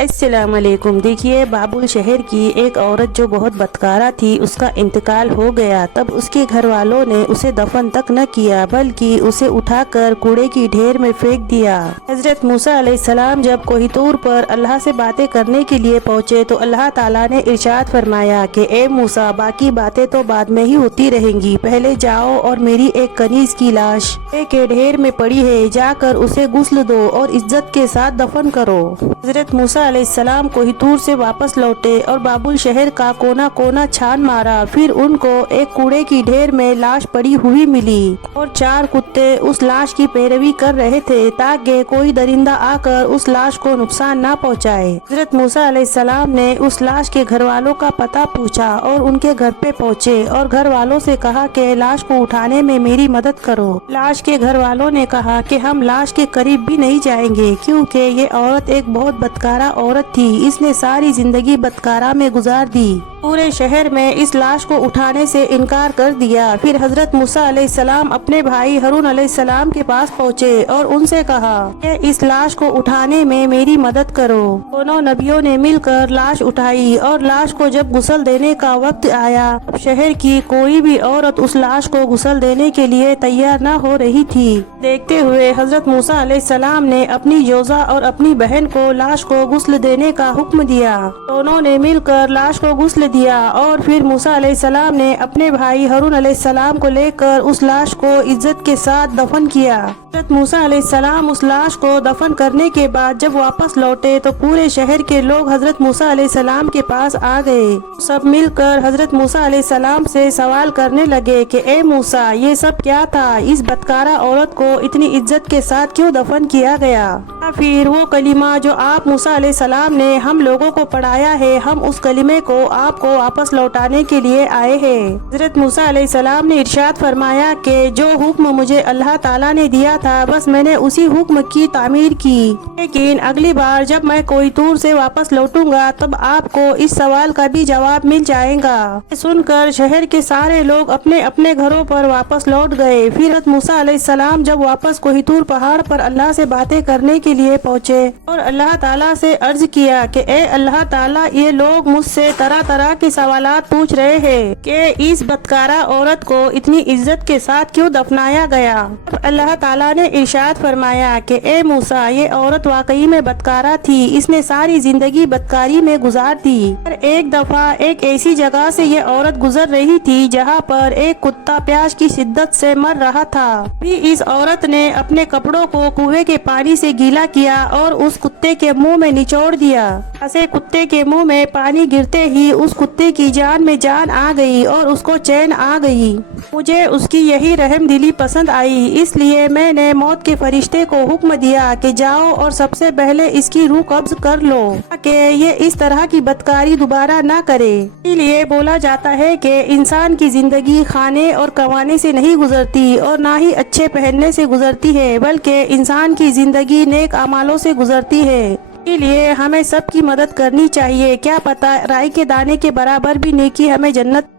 السلام علیکم۔ دیکھیے، بابل شہر کی ایک عورت جو بہت بدکارہ تھی، اس کا انتقال ہو گیا۔ تب اس کے گھر والوں نے اسے دفن تک نہ کیا بلکہ اسے اٹھا کر کوڑے کی ڈھیر میں پھینک دیا۔ حضرت موسیٰ علیہ السلام جب کوہ طور پر اللہ سے باتیں کرنے کے لیے پہنچے تو اللہ تعالیٰ نے ارشاد فرمایا کہ اے موسیٰ، باقی باتیں تو بعد میں ہی ہوتی رہیں گی، پہلے جاؤ اور میری ایک کنیز کی لاش کے ڈھیر میں پڑی ہے، جا کر اسے غسل دو اور عزت کے ساتھ دفن کرو۔ حضرت موسیٰ علیہ السلام کوہ طور سے واپس لوٹے اور بابل شہر کا کونا کونا چھان مارا۔ پھر ان کو ایک کوڑے کی ڈھیر میں لاش پڑی ہوئی ملی اور 4 کتے اس لاش کی پیروی کر رہے تھے تاکہ کوئی درندہ آ کر اس لاش کو نقصان نہ پہنچائے۔ حضرت موسیٰ علیہ السلام نے اس لاش کے گھر والوں کا پتہ پوچھا اور ان کے گھر پہ پہنچے اور گھر والوں سے کہا کہ لاش کو اٹھانے میں میری مدد کرو۔ لاش کے گھر والوں نے کہا کہ ہم لاش کے قریب بھی نہیں جائیں گے کیونکہ یہ عورت ایک بہت بدکارہ عورت تھی، اس نے ساری زندگی بدکارہ میں گزار دی۔ پورے شہر میں اس لاش کو اٹھانے سے انکار کر دیا۔ پھر حضرت موسیٰ علیہ السلام اپنے بھائی ہارون علیہ السلام کے پاس پہنچے اور ان سے کہا کہ اس لاش کو اٹھانے میں میری مدد کرو۔ دونوں نبیوں نے مل کر لاش اٹھائی اور لاش کو جب غسل دینے کا وقت آیا، شہر کی کوئی بھی عورت اس لاش کو غسل دینے کے لیے تیار نہ ہو رہی تھی۔ دیکھتے ہوئے حضرت موسیٰ علیہ السلام نے اپنی جوزہ اور اپنی بہن کو لاش کو غسل دینے کا حکم دیا۔ دونوں نے مل کر لاش کو غسل دیا اور پھر موسیٰ علیہ السلام نے اپنے بھائی ہارون علیہ السلام کو لے کر اس لاش کو عزت کے ساتھ دفن کیا۔ حضرت موسیٰ علیہ السلام اس لاش کو دفن کرنے کے بعد جب واپس لوٹے تو پورے شہر کے لوگ حضرت موسیٰ علیہ السلام کے پاس آ گئے۔ سب مل کر حضرت موسیٰ علیہ السلام سے سوال کرنے لگے کہ اے موسیٰ، یہ سب کیا تھا؟ اس بدکارہ عورت کو اتنی عزت کے ساتھ کیوں دفن کیا گیا؟ پھر وہ کلمہ جو آپ موسیٰ علیہ السلام نے ہم لوگوں کو پڑھایا ہے، ہم اس کلمے کو آپ کو واپس لوٹانے کے لیے آئے ہیں۔ حضرت موسیٰ علیہ السلام نے ارشاد فرمایا کہ جو حکم مجھے اللہ تعالیٰ نے دیا تھا بس میں نے اسی حکم کی تعمیر کی، لیکن اگلی بار جب میں کوہ طور سے واپس لوٹوں گا تب آپ کو اس سوال کا بھی جواب مل جائے گا۔ سن کر شہر کے سارے لوگ اپنے اپنے گھروں پر واپس لوٹ گئے۔ پھر حضرت موسیٰ علیہ السلام جب واپس کوہ طور پہاڑ پر اللہ سے باتیں کرنے کے لیے پہنچے اور اللہ تعالیٰ سے عرض کیا کہ اے اللہ تعالیٰ، یہ لوگ مجھ سے طرح طرح کے سوالات پوچھ رہے ہیں کہ اس بدکارہ عورت کو اتنی عزت کے ساتھ کیوں دفنایا گیا؟ اللہ تعالیٰ نے ارشاد فرمایا کہ اے موسیٰ، یہ عورت واقعی میں بدکارہ تھی، اس نے ساری زندگی بدکاری میں گزار دی۔ اور ایک دفعہ ایک ایسی جگہ سے یہ عورت گزر رہی تھی جہاں پر ایک کتا پیاس کی شدت سے مر رہا تھا۔ بھی اس عورت نے اپنے کپڑوں کو کنویں کے پانی سے گیلا کیا اور اس کتے کے منہ میں نچوڑ دیا۔ ایسے کتے کے منہ میں پانی گرتے ہی اس کتے کی جان میں جان آ گئی اور اس کو چین آ گئی۔ مجھے اس کی یہی رحم دلی پسند آئی، اس لیے میں نے موت کے فرشتے کو حکم دیا کہ جاؤ اور سب سے پہلے اس کی روح قبض کر لو تاکہ یہ اس طرح کی بدکاری دوبارہ نہ کرے۔ اسی لیے بولا جاتا ہے کہ انسان کی زندگی کھانے اور کمانے سے نہیں گزرتی اور نہ ہی اچھے پہننے سے گزرتی ہے، بلکہ انسان کی زندگی نیک اعمالوں سے گزرتی ہے۔ اسی لیے ہمیں سب کی مدد کرنی چاہیے، کیا پتہ رائی کے دانے کے برابر بھی نیکی ہمیں جنت